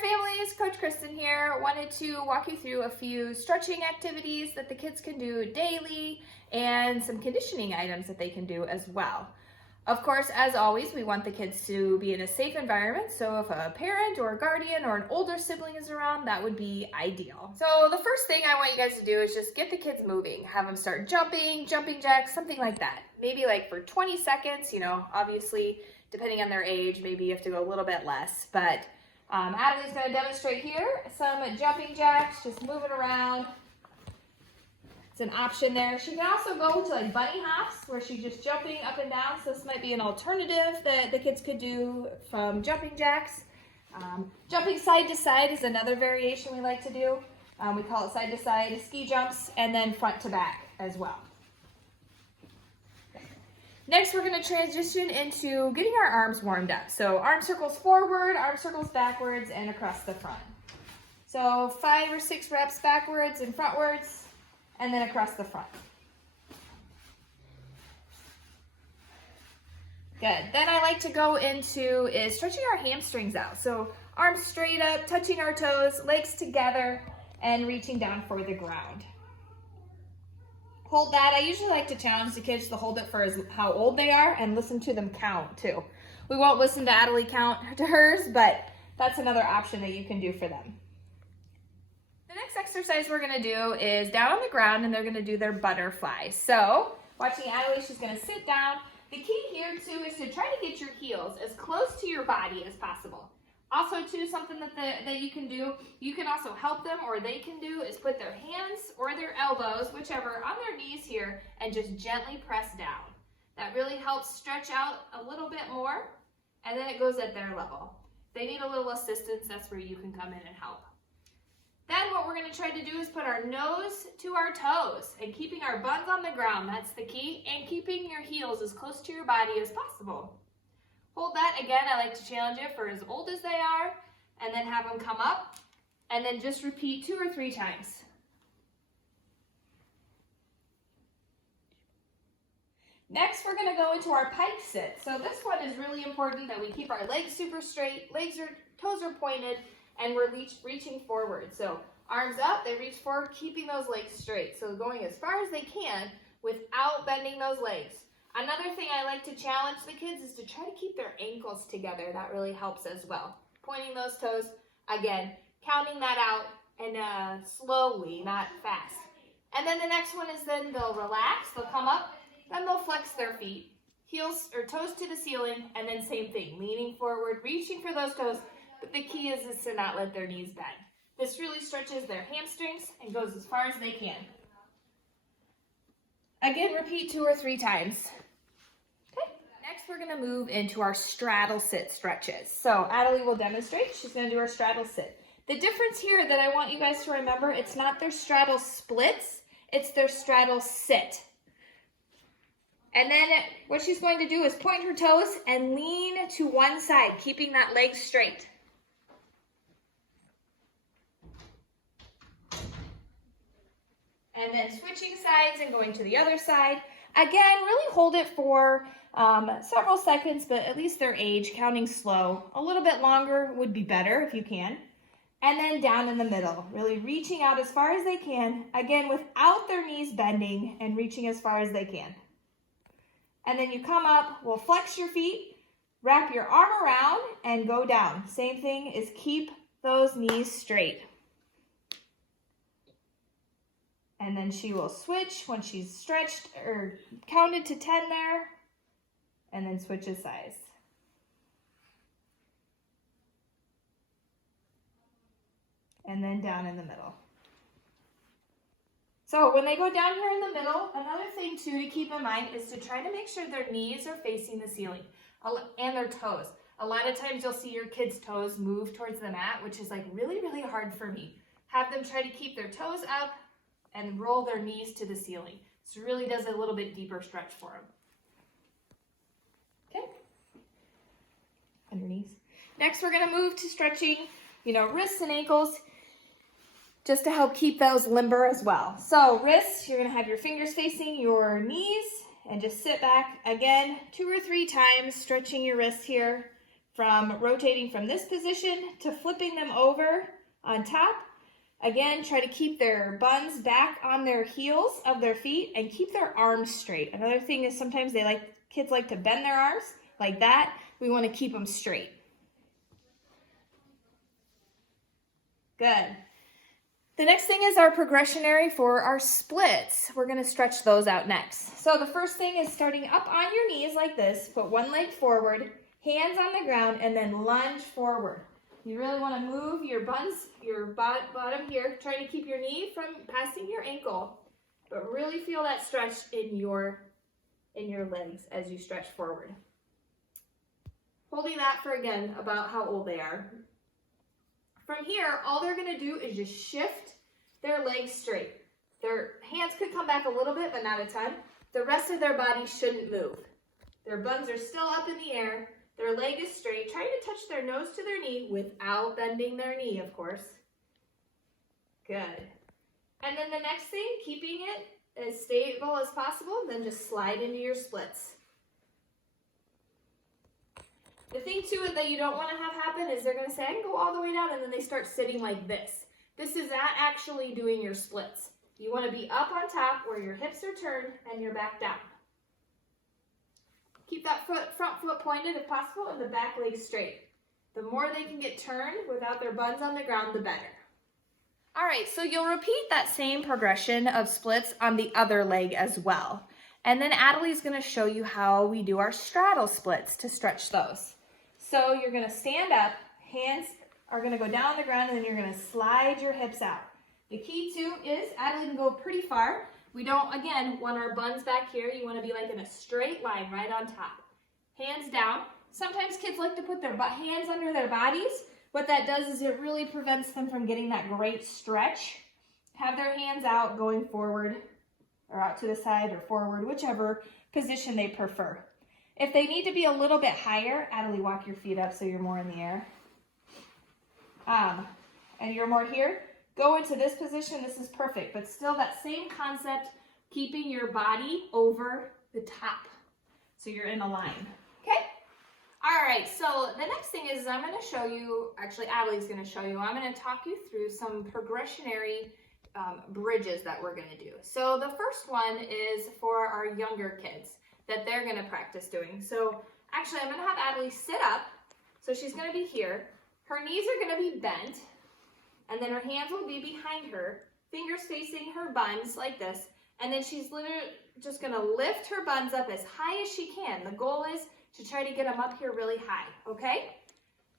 families, Coach Kristen here. Wanted to walk you through a few stretching activities that the kids can do daily and some conditioning items that they can do as well. Of course, as always, we want the kids to be in a safe environment, so if a parent or a guardian or an older sibling is around, that would be ideal. So the first thing I want you guys to do is just get the kids moving. Have them start jumping jacks, something like that. Maybe like for 20 seconds, obviously, depending on their age, maybe you have to go a little bit less, but Adelie's going to demonstrate here some jumping jacks, just moving around. It's an option there. She can also go to like bunny hops where she's just jumping up and down. So this might be an alternative that the kids could do from jumping jacks. Jumping side to side is another variation we like to do. We call it side to side ski jumps, and then front to back as well. Next, we're going to transition into getting our arms warmed up. So arm circles forward, arm circles backwards, and across the front. So 5 or 6 reps backwards and frontwards, and then across the front. Good. Then I like to go into is stretching our hamstrings out. So arms straight up, touching our toes, legs together, and reaching down for the ground. Hold that. I usually like to challenge the kids to hold it for how old they are and listen to them count too. We won't listen to Adelie count to hers, but that's another option that you can do for them. The next exercise we're going to do is down on the ground, and they're going to do their butterfly. So watching Adelie, she's going to sit down. The key here too is to try to get your heels as close to your body as possible. Also too, something that you can do, you can also help them, or they can do, is put their hands or their elbows, whichever, on their knees here and just gently press down. That really helps stretch out a little bit more, and then it goes at their level. If they need a little assistance, that's where you can come in and help. Then what we're going to try to do is put our nose to our toes and keeping our buns on the ground. That's the key, and keeping your heels as close to your body as possible. Hold that. Again, I like to challenge it for as old as they are, and then have them come up, and then just repeat 2 or 3 times. Next, we're going to go into our pike sit. So this one is really important that we keep our legs super straight, toes are pointed, and we're reaching forward. So arms up, they reach forward, keeping those legs straight. So going as far as they can without bending those legs. Another thing I like to challenge the kids is to try to keep their ankles together. That really helps as well. Pointing those toes, again, counting that out, and slowly, not fast. And then the next one is then they'll relax, they'll come up, then they'll flex their feet, heels or toes to the ceiling, and then same thing, leaning forward, reaching for those toes, but the key is to not let their knees bend. This really stretches their hamstrings and goes as far as they can. Again, repeat 2 or 3 times. Okay. Next, we're going to move into our straddle sit stretches. So Adelie will demonstrate. She's going to do her straddle sit. The difference here that I want you guys to remember, it's not their straddle splits, it's their straddle sit. And then what she's going to do is point her toes and lean to one side, keeping that leg straight. And then switching sides and going to the other side. Again, really hold it for several seconds, but at least their age, counting slow. A little bit longer would be better if you can. And then down in the middle, really reaching out as far as they can. Again, without their knees bending and reaching as far as they can. And then you come up, we'll flex your feet, wrap your arm around, and go down. Same thing is keep those knees straight. And then she will switch when she's stretched or counted to 10 there, and then switches sides. And then down in the middle. So when they go down here in the middle, another thing too to keep in mind is to try to make sure their knees are facing the ceiling and their toes. A lot of times you'll see your kids' toes move towards the mat, which is like really, really hard for me. Have them try to keep their toes up and roll their knees to the ceiling. So it really does a little bit deeper stretch for them. Okay. Underneath. Next, we're going to move to stretching, wrists and ankles, just to help keep those limber as well. So wrists, you're going to have your fingers facing your knees and just sit back. Again, 2 or 3 times, stretching your wrists here. from rotating from this position to flipping them over on top. Again, try to keep their buns back on their heels of their feet and keep their arms straight. Another thing is sometimes kids like to bend their arms like that. We want to keep them straight. Good. The next thing is our progressionary for our splits. We're going to stretch those out next. So the first thing is starting up on your knees like this. Put one leg forward, hands on the ground, and then lunge forward. You really want to move your buns, your bottom here, trying to keep your knee from passing your ankle, but really feel that stretch in your legs as you stretch forward. Holding that for, again, about how old they are. From here, all they're going to do is just shift their legs straight. Their hands could come back a little bit, but not a ton. The rest of their body shouldn't move. Their buns are still up in the air. Their leg is straight, trying to touch their nose to their knee without bending their knee, of course. Good. And then the next thing, keeping it as stable as possible, then just slide into your splits. The thing too that you don't want to have happen is they're going to say, I can go all the way down, and then they start sitting like this. This is not actually doing your splits. You want to be up on top where your hips are turned and your back down. Keep that front foot pointed if possible and the back leg straight. The more they can get turned without their buns on the ground, the better. All right, so you'll repeat that same progression of splits on the other leg as well. And then Adelie's going to show you how we do our straddle splits to stretch those. So you're going to stand up, hands are going to go down on the ground, and then you're going to slide your hips out. The key too is Adelie can go pretty far. We don't, again, want our buns back here. You want to be like in a straight line right on top. Hands down. Sometimes kids like to put their hands under their bodies. What that does is it really prevents them from getting that great stretch. Have their hands out going forward or out to the side or forward, whichever position they prefer. If they need to be a little bit higher, Adelie, walk your feet up so you're more in the air. And you're more here. Go into this position. This is perfect, but still that same concept, keeping your body over the top. So you're in a line. Okay? All right, so the next thing is I'm going to show you, actually Adelie's going to show you, I'm going to talk you through some progressionary bridges that we're going to do. So the first one is for our younger kids that they're going to practice doing. So actually I'm going to have Adelie sit up. So she's going to be here. Her knees are going to be bent, and then her hands will be behind her, fingers facing her buns like this, and then she's literally just going to lift her buns up as high as she can. The goal is to try to get them up here really high, okay?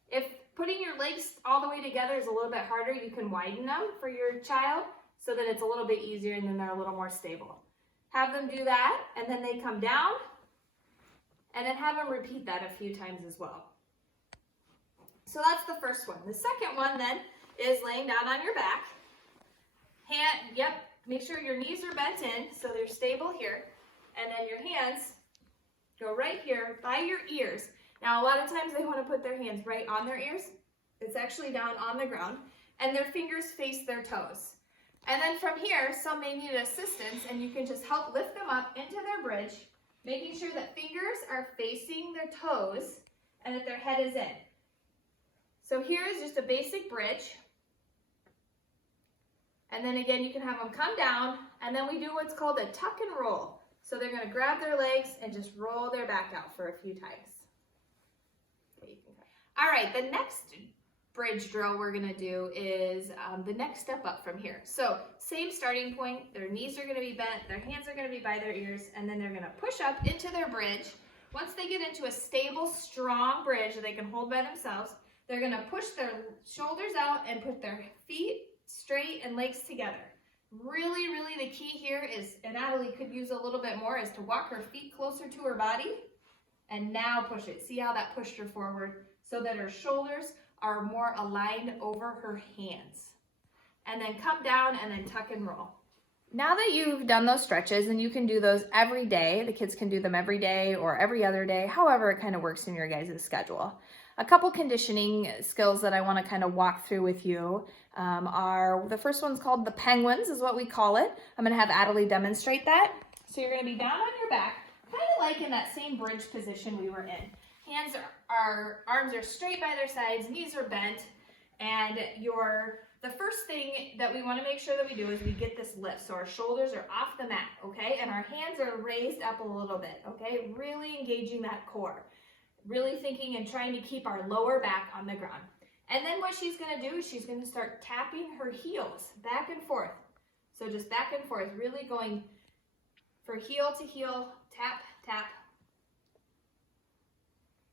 If putting your legs all the way together is a little bit harder, you can widen them for your child so that it's a little bit easier and then they're a little more stable. Have them do that, and then they come down, and then have them repeat that a few times as well. So that's the first one. The second one then is laying down on your back. Make sure your knees are bent in so they're stable here, and then your hands go right here by your ears. Now a lot of times they want to put their hands right on their ears. It's actually down on the ground, and their fingers face their toes. And then from here, some may need assistance, and you can just help lift them up into their bridge, making sure that fingers are facing their toes and that their head is in. So here is just a basic bridge. And then again, you can have them come down, and then we do what's called a tuck and roll. So they're going to grab their legs and just roll their back out for a few times. All right, the next bridge drill we're going to do is the next step up from here. So same starting point, their knees are going to be bent, their hands are going to be by their ears, and then they're going to push up into their bridge. Once they get into a stable, strong bridge that they can hold by themselves, they're going to push their shoulders out and put their feet straight and legs together. Really, really the key here is, and Adelie could use a little bit more, is to walk her feet closer to her body and now push it. See how that pushed her forward so that her shoulders are more aligned over her hands. And then come down and then tuck and roll. Now that you've done those stretches, and you can do those every day, the kids can do them every day or every other day, however it kind of works in your guys' schedule. A couple conditioning skills that I want to kind of walk through with you are, the first one's called the penguins, is what we call it. I'm going to have Adelie demonstrate that. So you're going to be down on your back, kind of like in that same bridge position we were in. arms are straight by their sides, knees are bent, and the first thing that we want to make sure that we do is we get this lift. So our shoulders are off the mat, okay? And our hands are raised up a little bit, okay? Really engaging that core. Really thinking and trying to keep our lower back on the ground. And then what she's going to do is she's going to start tapping her heels back and forth. So just back and forth, really going for heel to heel, tap, tap.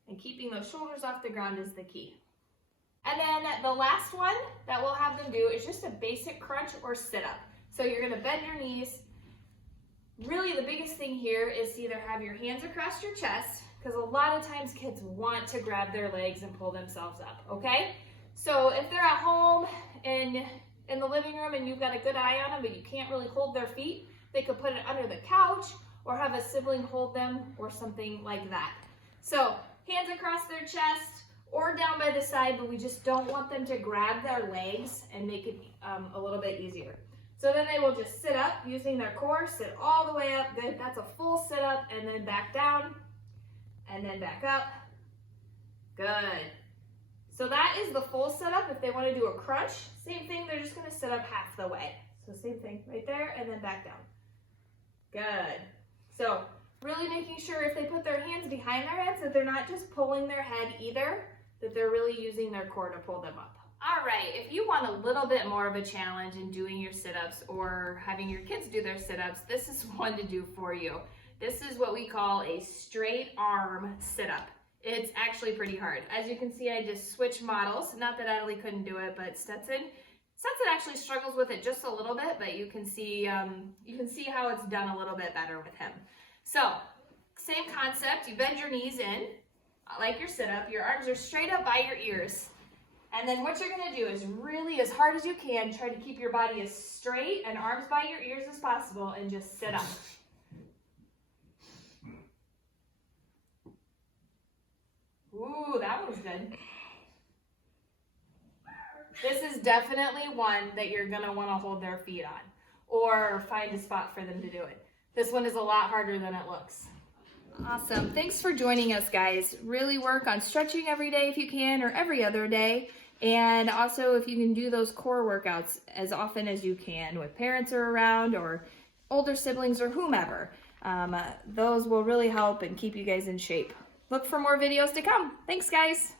And keeping those shoulders off the ground is the key. And then the last one that we'll have them do is just a basic crunch or sit-up. So you're going to bend your knees. Really the biggest thing here is to either have your hands across your chest, because a lot of times kids want to grab their legs and pull themselves up, okay? So if they're at home in the living room and you've got a good eye on them, but you can't really hold their feet, they could put it under the couch or have a sibling hold them or something like that. So hands across their chest or down by the side, but we just don't want them to grab their legs and make it a little bit easier. So then they will just sit up using their core, sit all the way up. Good. That's a full sit up, and then back down and then back up. Good. So that is the full sit up. If they want to do a crunch, same thing, they're just going to sit up half the way. So same thing right there and then back down. Good. So really making sure if they put their hands behind their heads that they're not just pulling their head either, that they're really using their core to pull them up. All right, if you want a little bit more of a challenge in doing your sit-ups or having your kids do their sit-ups, this is one to do for you. This is what we call a straight arm sit-up. It's actually pretty hard. As you can see, I just switched models. Not that Adelie couldn't do it, but Stetson actually struggles with it just a little bit, but you can see how it's done a little bit better with him. So, same concept. You bend your knees in, like your sit-up. Your arms are straight up by your ears. And then what you're going to do is really, as hard as you can, try to keep your body as straight and arms by your ears as possible and just sit up. Ooh, that was good. This is definitely one that you're going to want to hold their feet on or find a spot for them to do it. This one is a lot harder than it looks. Awesome. Thanks for joining us, guys. Really work on stretching every day if you can, or every other day. And also if you can do those core workouts as often as you can with parents are around or older siblings or whomever. Those will really help and keep you guys in shape. Look for more videos to come. Thanks, guys.